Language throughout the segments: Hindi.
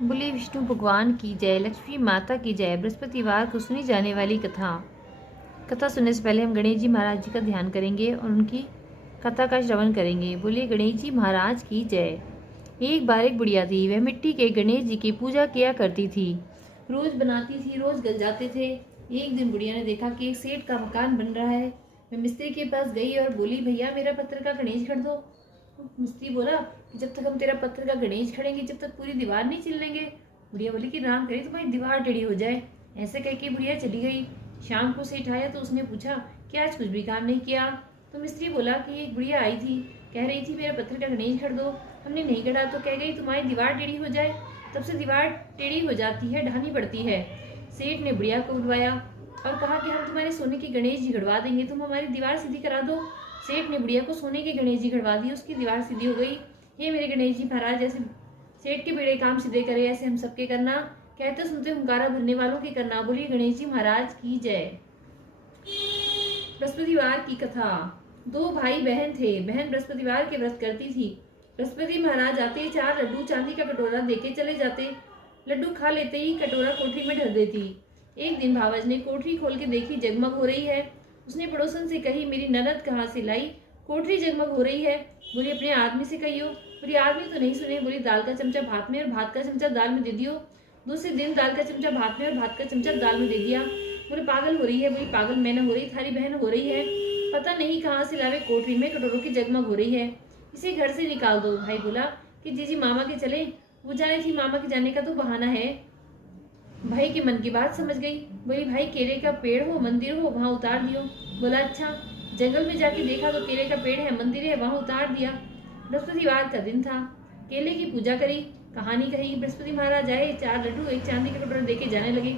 बोले विष्णु भगवान की जय, लक्ष्मी माता की जय। बृहस्पतिवार को सुनी जाने वाली कथा। कथा सुनने से पहले हम गणेश जी महाराज जी का ध्यान करेंगे और उनकी कथा का श्रवण करेंगे। बोलिए गणेश जी महाराज की जय। एक बार एक बुढ़िया थी, वह मिट्टी के गणेश जी की पूजा किया करती थी। रोज बनाती थी, रोज गल जाते थे। एक दिन बुढ़िया ने देखा कि एक सेठ का मकान बन रहा है। वह मिस्त्री के पास गई और बोली, भैया मेरा पत्थर का गणेश खड़ दो। मिस्त्री बोला कि जब तक हम तेरा पत्थर का गणेश खड़ेंगे, जब तक पूरी दीवार नहीं चिल लेंगे। बुढ़िया बोली कि राम करे तुम्हारी दीवार टेढ़ी हो जाए। ऐसे कह के बुढ़िया चली गई। शाम को सेठ आया तो उसने पूछा कि आज कुछ भी काम नहीं किया। तो मिस्त्री बोला कि एक बुढ़िया आई थी, कह रही थी मेरा पत्थर का गणेश खड़ दो। हमने नहीं गढ़ा तो कह गई तुम्हारी दीवार टेढ़ी हो जाए। तब से दीवार टेढ़ी हो जाती है, ढानी पड़ती है। सेठ ने बुढ़िया को बुलवाया और कहा कि हम तुम्हारे सोने के गणेश जी गढ़वा देंगे, तुम हमारी दीवार सीधी करा दो। सेठ ने बुढ़िया को सोने के गणेश जी गढ़वा दिए, उसकी दीवार सीधी हो गई। हे मेरे गणेश जी महाराज, जैसे सेठ के बेड़े काम सीधे करे ऐसे हम सबके करना। कहते सुनते हुंकारा भरने वालों की करना। बोलिए गणेश जी महाराज की जय। बृहस्पतिवार की कथा। दो भाई बहन थे। बहन बृहस्पतिवार के व्रत करती थी। बृहस्पति महाराज आते ही 4 लड्डू चांदी का कटोरा देके चले जाते। लड्डू खा लेते ही कटोरा कोठरी में धर देती। एक दिन भावज ने कोठरी खोल के देखी, जगमग हो रही है। उसने पड़ोसन से कही, मेरी ननद कहाँ से लाई, कोठरी जगमग हो रही है। बोली अपने आदमी से कहियो। बोली आदमी तो नहीं सुने। बोली दाल का चमचा भात में और भात का चमचा दाल में दे दियो। दूसरे दिन दाल का चमचा भात में और भात का चमचा दाल में दे दिया। बोले पागल हो रही है। बोली पागल मैं न हो रही, थारी बहन हो रही है। पता नहीं कहाँ से लावे, कोठरी में कटोरों की जगमग हो रही है, इसे घर से निकाल दो। भाई बोला कि जीजी मामा के चले। वो जाने थी, मामा के जाने का तो बहाना है। भाई के मन की बात समझ गई। बोली भाई केले का पेड़ हो, मंदिर हो, वहां उतार दियो। बोला अच्छा। जंगल में जाके देखा तो केले का पेड़ है, मंदिर है, वहां उतार दिया। बृहस्पतिवार का दिन था। केले की पूजा करी, कहानी कही। बृहस्पति महाराज आए, 4 लड्डू एक चांदी का कटोरा देके जाने लगे।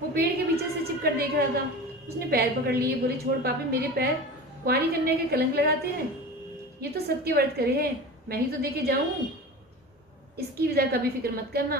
वो पेड़ के पीछे से चिपकर देख रहा था। उसने पैर पकड़ लिए। बोले छोड़ पापी, मेरे पैर कुंवारी कन्या के कलंक लगाते हैं। ये तो सत्य व्रत करे हैं, मैं ही तो देके जाऊं। इसकी विदा कभी फिक्र मत करना।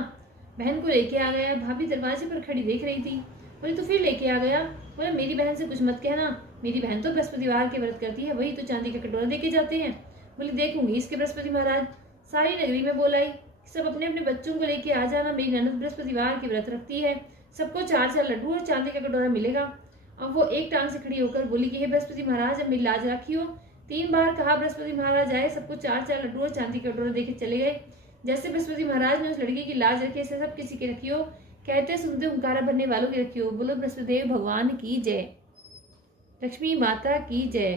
बहन को लेके आ गया। भाभी दरवाजे पर खड़ी देख रही थी। बोले तो फिर लेके आ गया। बोला मेरी बहन से कुछ मत कहना, मेरी बहन तो बृहस्पतिवार के व्रत करती है, वही तो चांदी का कटोरा देके जाते हैं। बोली देखूंगी इसके बृहस्पति महाराज। सारी नगरी में बोलाई, सब अपने अपने बच्चों को लेके आ जाना, मेरी ननद बृहस्पतिवार के व्रत रखती है, सबको 4-4 लड्डू और चांदी का कटोरा मिलेगा। अब वो एक टांग से खड़ी होकर बोली कि हे बृहस्पति महाराज, अब मेरी लाज रखियो। 3 बार कहा। बृहस्पति महाराज आए, सबको 4-4 लड्डू और चांदी का कटोरा देके चले गए। जैसे बृहस्पति महाराज ने उस लड़की की लाज रखी, ऐसे सब किसी की रखियो। कहते सुनते हुंकारा भरने वालों की रखियो। बोलो बृहस्पति भगवान की जय, लक्ष्मी माता की जय।